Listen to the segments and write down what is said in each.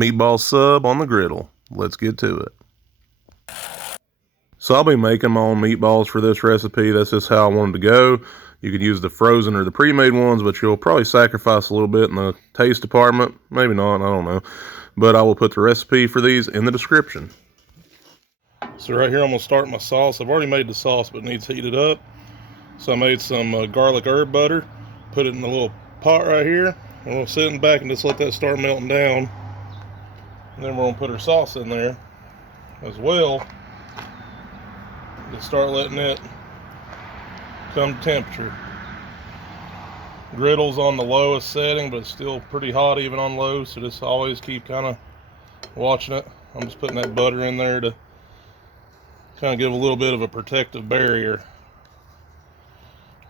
meatball sub on the griddle. Let's get to it. So I'll be making my own meatballs for this recipe. That's just how I wanted to go. You could use the frozen or the pre-made ones, but you'll probably sacrifice a little bit in the taste department. Maybe not, I don't know. But I will put the recipe for these in the description. So right here I'm going to start my sauce. I've already made the sauce, but it needs heated up. So I made some garlic herb butter. Put it in the little pot right here. And we'll sit in the back and just let that start melting down. And then we're going to put our sauce in there as well. Just start letting it come to temperature. Griddle's on the lowest setting, but it's still pretty hot even on low, so just always keep kind of watching it. I'm just putting that butter in there to kind of give a little bit of a protective barrier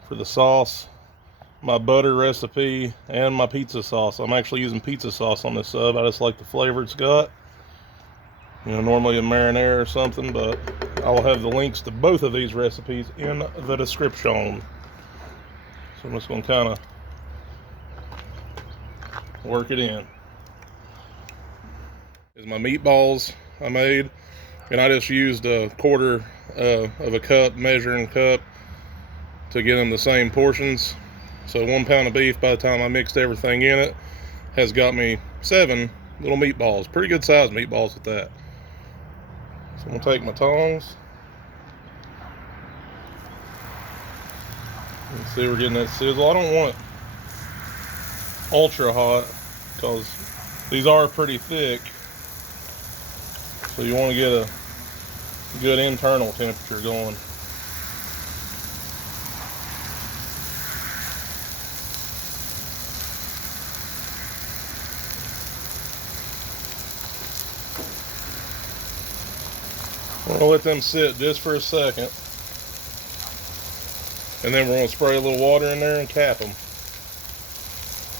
for the sauce. My butter recipe and my pizza sauce. I'm actually using pizza sauce on this sub. I just like the flavor it's got. You know, normally a marinara or something, but I will have the links to both of these recipes in the description. So I'm just going to kind of work it in. Is my meatballs I made, and I just used a quarter of a cup, measuring cup, to get them the same portions. So 1 pound of beef, by the time I mixed everything in it, has got me 7 little meatballs. Pretty good sized meatballs with that. So I'm going to take my tongs. Let's see, we're getting that sizzle. I don't want it ultra hot because these are pretty thick. So you want to get a good internal temperature going. We're going to let them sit just for a second. And then we're going to spray a little water in there and cap them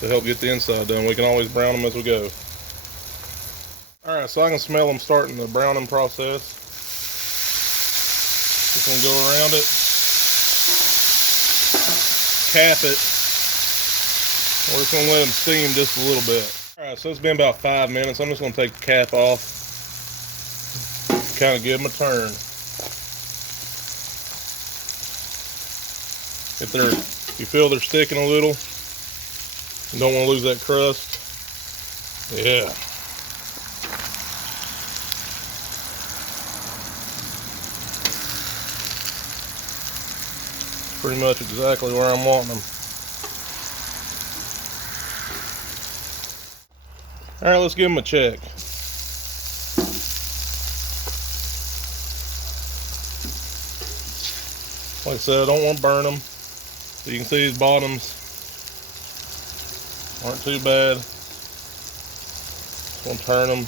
to help get the inside done. We can always brown them as we go. Alright, so I can smell them starting the browning process. Just going to go around it. Cap it. We're just going to let them steam just a little bit. Alright, so it's been about 5 minutes. I'm just going to take the cap off. Kind of give them a turn. If you feel they're sticking a little, you don't want to lose that crust. Yeah. Pretty much exactly where I'm wanting them. All right, let's give them a check. Like I said, I don't want to burn them. So you can see these bottoms aren't too bad. Just want to turn them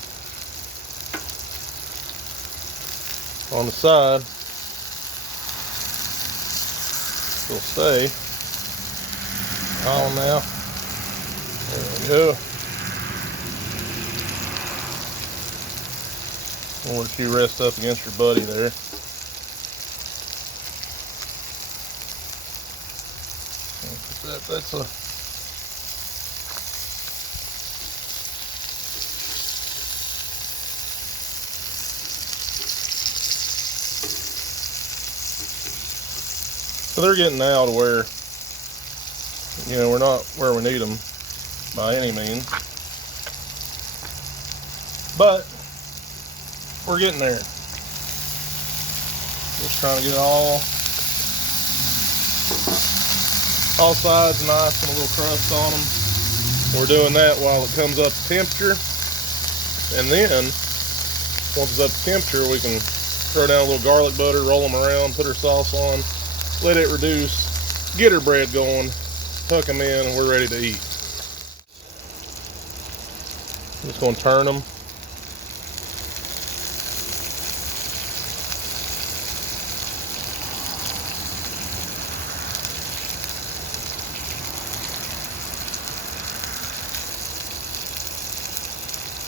on the side. They'll stay on now. There we go. I'll let you rest up against your buddy there. That's a so they're getting now to where, you know, we're not where we need them by any means, but we're getting there. Just trying to get all sides nice and a little crust on them. We're doing that while it comes up to temperature, and then once it's up to temperature, we can throw down a little garlic butter, roll them around, put our sauce on, let it reduce, get our bread going, tuck them in, and we're ready to eat. I'm just going to turn them.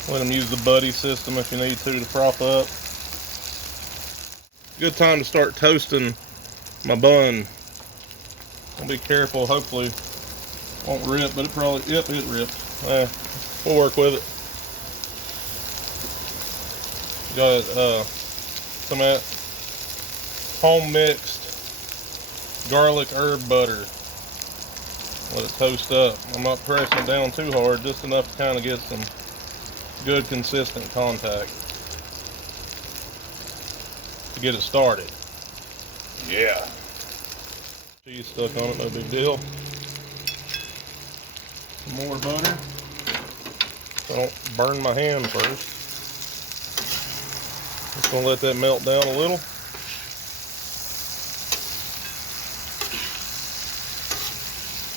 Let them use the buddy system if you need to prop up. Good time to start toasting my bun. I'll be careful, hopefully it won't rip, but it probably, yep, it ripped. We'll work with it. Got some of that home mixed garlic herb butter. Let it toast up. I'm not pressing it down too hard, just enough to kind of get some good consistent contact to get it started. Yeah. Cheese stuck on it, no big deal. Some more butter. So I don't burn my hand first. Just gonna let that melt down a little.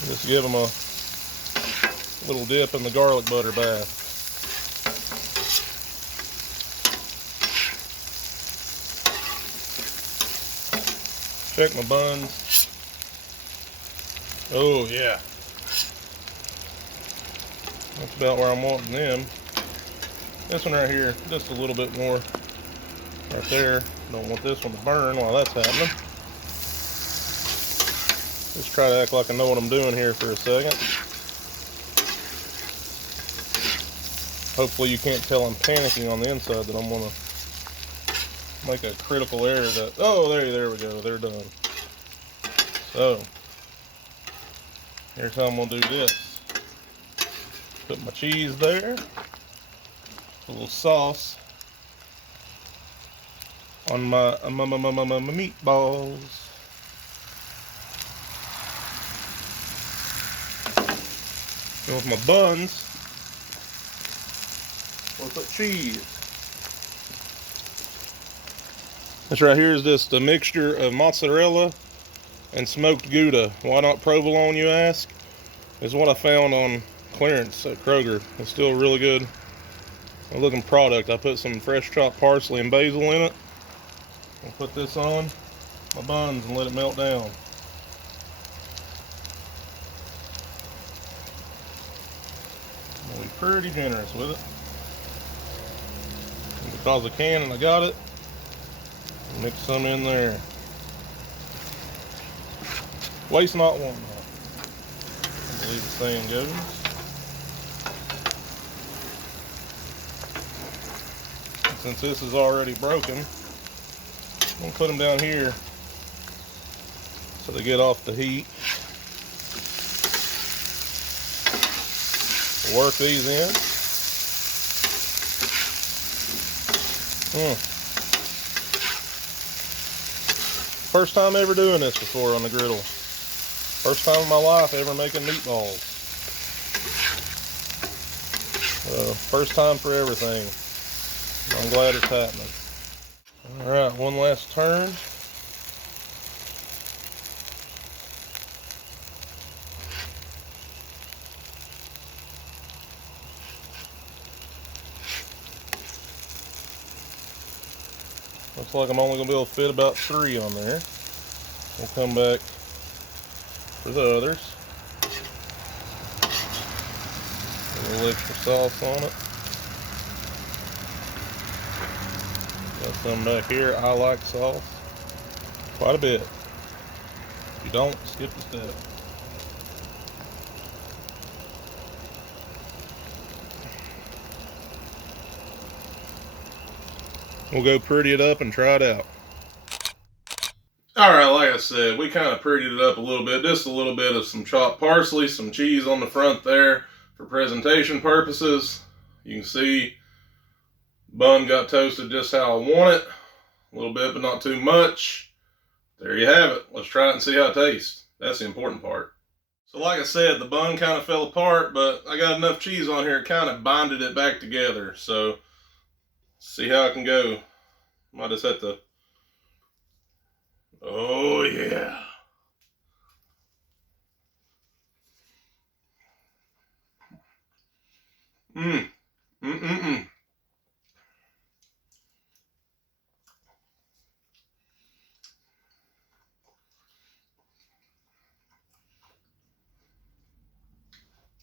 Just give them a little dip in the garlic butter bath. Check my buns. Oh yeah. That's about where I'm wanting them. This one right here, just a little bit more. Right there. Don't want this one to burn while that's happening. Just try to act like I know what I'm doing here for a second. Hopefully you can't tell I'm panicking on the inside that I'm gonna make a critical error that, oh, there we go, they're done. So, here's how I'm gonna do this. Put my cheese there, a little sauce on my meatballs. And with my buns, we'll put cheese. This right here is just a mixture of mozzarella and smoked Gouda. Why not provolone, you ask? It's what I found on clearance at Kroger. It's still a really good looking product. I put some fresh chopped parsley and basil in it. I'll put this on my buns and let it melt down. I'll be pretty generous with it. And because I can and I got it, mix some in there. Waste not, want not, I believe the saying goes. And since this is already broken, I'm going to put them down here so they get off the heat. Work these in. First time ever doing this before on the griddle. First time in my life ever making meatballs. First time for everything. I'm glad it's happening. Alright, one last turn. Looks like I'm only going to be able to fit about 3 on there. We'll come back for the others. A little extra sauce on it. Got some back here. I like sauce quite a bit. If you don't, skip the step. We'll go pretty it up and try it out. Alright, like I said, we kind of prettied it up a little bit. Just a little bit of some chopped parsley, some cheese on the front there for presentation purposes. You can see bun got toasted just how I want it. A little bit, but not too much. There you have it. Let's try it and see how it tastes. That's the important part. So like I said, the bun kind of fell apart, but I got enough cheese on here, it kind of binded it back together. So, see how it can go. Might just have to... Oh yeah. I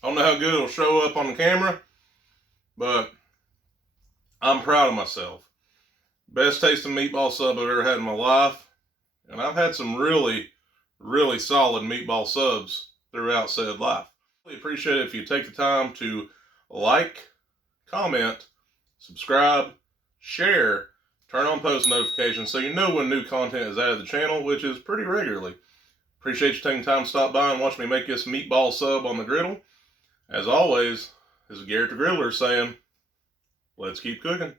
don't know how good it'll show up on the camera, but I'm proud of myself. Best tasting meatball sub I've ever had in my life. And I've had some really, really solid meatball subs throughout said life. Really appreciate it if you take the time to like, comment, subscribe, share, Turn on post notifications so you know when new content is added to the channel, which is pretty regularly. Appreciate you taking time to stop by and watch me make this meatball sub on the griddle. As always, this is Garrett the Griddler saying, let's keep cooking.